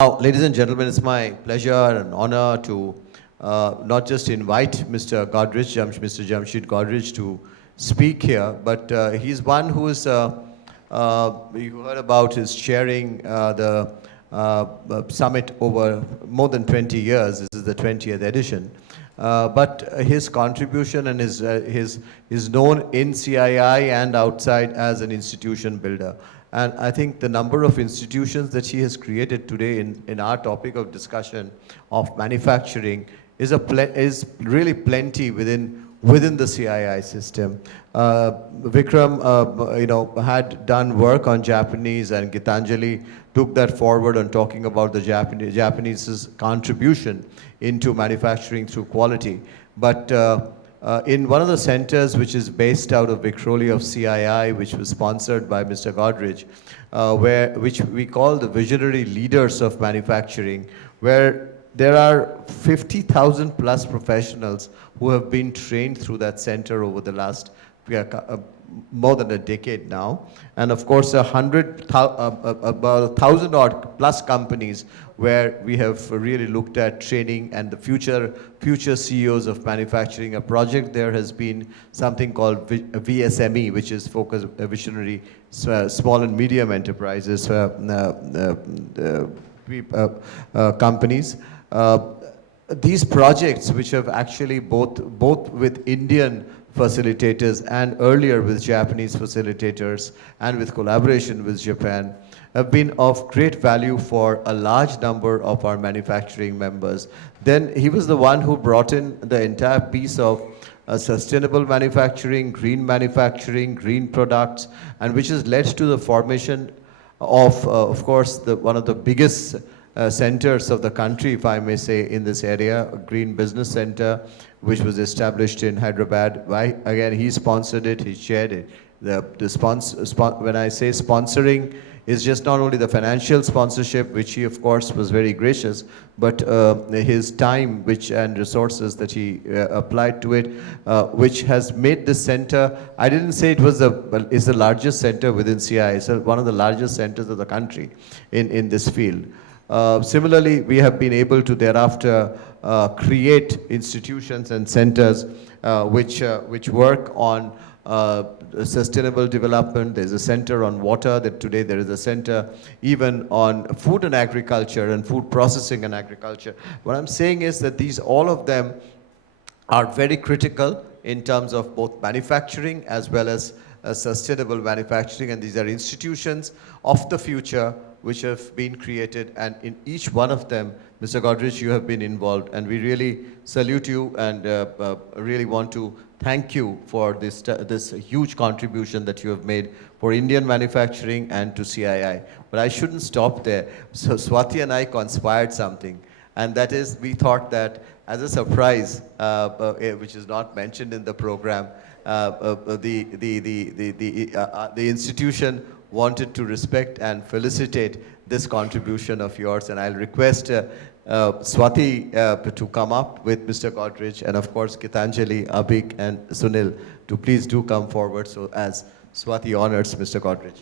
Now, ladies and gentlemen, it's my pleasure and honor to not just invite Mr. Godrej, Mr. Jamshyd Godrej to speak here, but he's one who is, you heard about his chairing the summit over more than 20 years. This is the 20th edition. But his contribution and his known in CII and outside as an institution builder. And I think the number of institutions that he has created today in our topic of discussion of manufacturing is really plenty within the CII system. Vikram, had done work on Japanese, and Gitanjali took that forward on talking about the Japanese's contribution into manufacturing through quality. But in one of the centers which is based out of Vikhroli of CII, which was sponsored by Mr. Godrej, which we call the visionary leaders of manufacturing, where there are 50,000 plus professionals who have been trained through that center over the last more than a decade now. And of course, about 1,000 odd plus companies where we have really looked at training and the future CEOs of manufacturing. A project there has been something called VSME, which is focused visionary small and medium enterprises companies. These projects, which have actually both with Indian facilitators and earlier with Japanese facilitators and with collaboration with Japan, have been of great value for a large number of our manufacturing members. Then he was the one who brought in the entire piece of sustainable manufacturing, green products, and which has led to the formation of course, one of the biggest centers of the country, if I may say, in this area, a Green Business Center, which was established in Hyderabad. Again, he sponsored it, he chaired it. When I say sponsoring, is just not only the financial sponsorship, which he, of course, was very gracious, but his time and resources that he applied to it, which has made this center, I didn't say it was is the largest center within CII. It's one of the largest centers of the country in this field. Similarly, we have been able to thereafter create institutions and centers which work on sustainable development. There's a center on water, that today there is a center even on food and agriculture and food processing and agriculture. What I'm saying is that all of them are very critical in terms of both manufacturing as well as sustainable manufacturing, and these are institutions of the future which have been created, and in each one of them, Mr. Godrej, you have been involved, and we really salute you and really want to thank you for this huge contribution that you have made for Indian manufacturing and to CII. But I shouldn't stop there. So Swati and I conspired something, and that is, we thought that as a surprise, which is not mentioned in the program, the institution wanted to respect and felicitate this contribution of yours, and I'll request Swati to come up with Mr. Godrej, and of course Gitanjali, Abhik, and Sunil to please do come forward so as Swati honors Mr. Godrej.